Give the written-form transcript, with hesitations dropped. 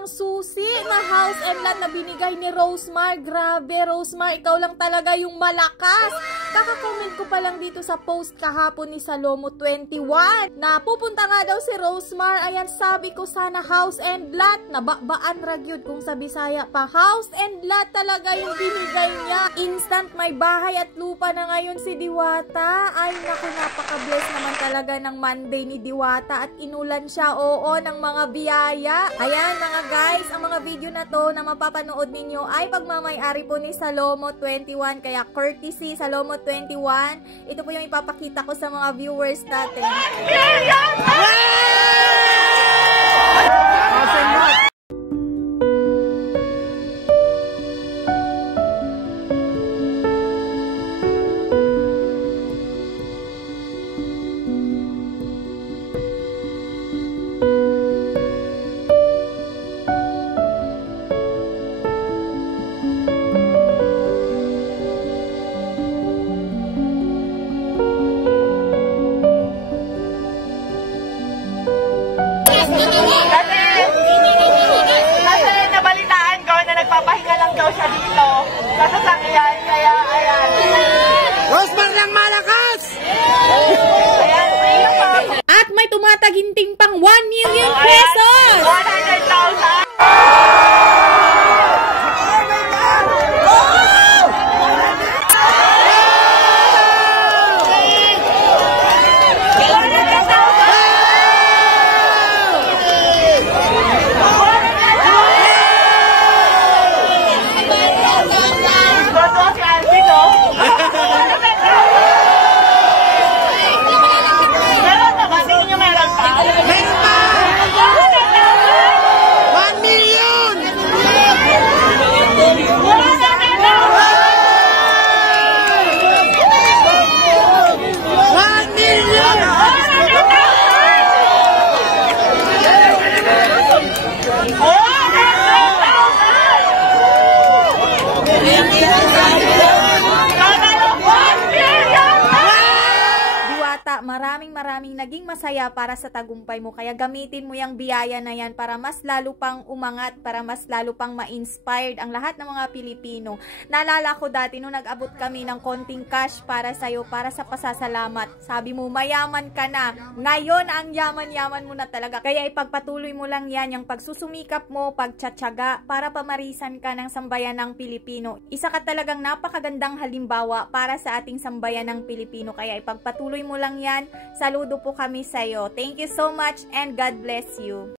ng susi na house and lot na binigay ni Rosemar. Grabe, Rosemar, ikaw lang talaga yung malakas. Kaka-comment ko pa lang dito sa post kahapon ni Salomo21 na pupunta nga daw si Rosemar. Ayan, sabi ko sana house and lot. Nababaan ragyod kung sa Bisaya pa. House and lot talaga yung binigay niya. Instant may bahay at lupa na ngayon si Diwata. Ay, naku, napaka-bless naman talaga ng Monday ni Diwata at inulan siya, oo, ng mga biyaya. Ayan mga guys, ang mga video na to na mapapanood ninyo ay pagmamay-ari po ni Salomo21, kaya courtesy Salomo21. Ito po yung ipapakita ko sa mga viewers natin. Papahinga lang daw siya dito sa sasakyan, kaya ayan. Rosemar lang malakas! Ayan, at may tumataginting pang 1 million pesos! 100,000! Maraming naging masaya para sa tagumpay mo, kaya gamitin mo yung biyaya na yan para mas lalo pang umangat, para mas lalo pang ma-inspired ang lahat ng mga Pilipino. Naalala ko dati nung nag-abot kami ng konting cash para sa'yo, para sa pasasalamat. Sabi mo, mayaman ka na. Ngayon, ang yaman-yaman mo na talaga. Kaya ipagpatuloy mo lang yan, yung pagsusumikap mo, pagtsatsaga, para pamarisan ka ng sambayan ng Pilipino. Isa ka talagang napakagandang halimbawa para sa ating sambayan ng Pilipino. Kaya ipagpatuloy mo lang yan. Saludo po kami sa'yo. Thank you so much and God bless you.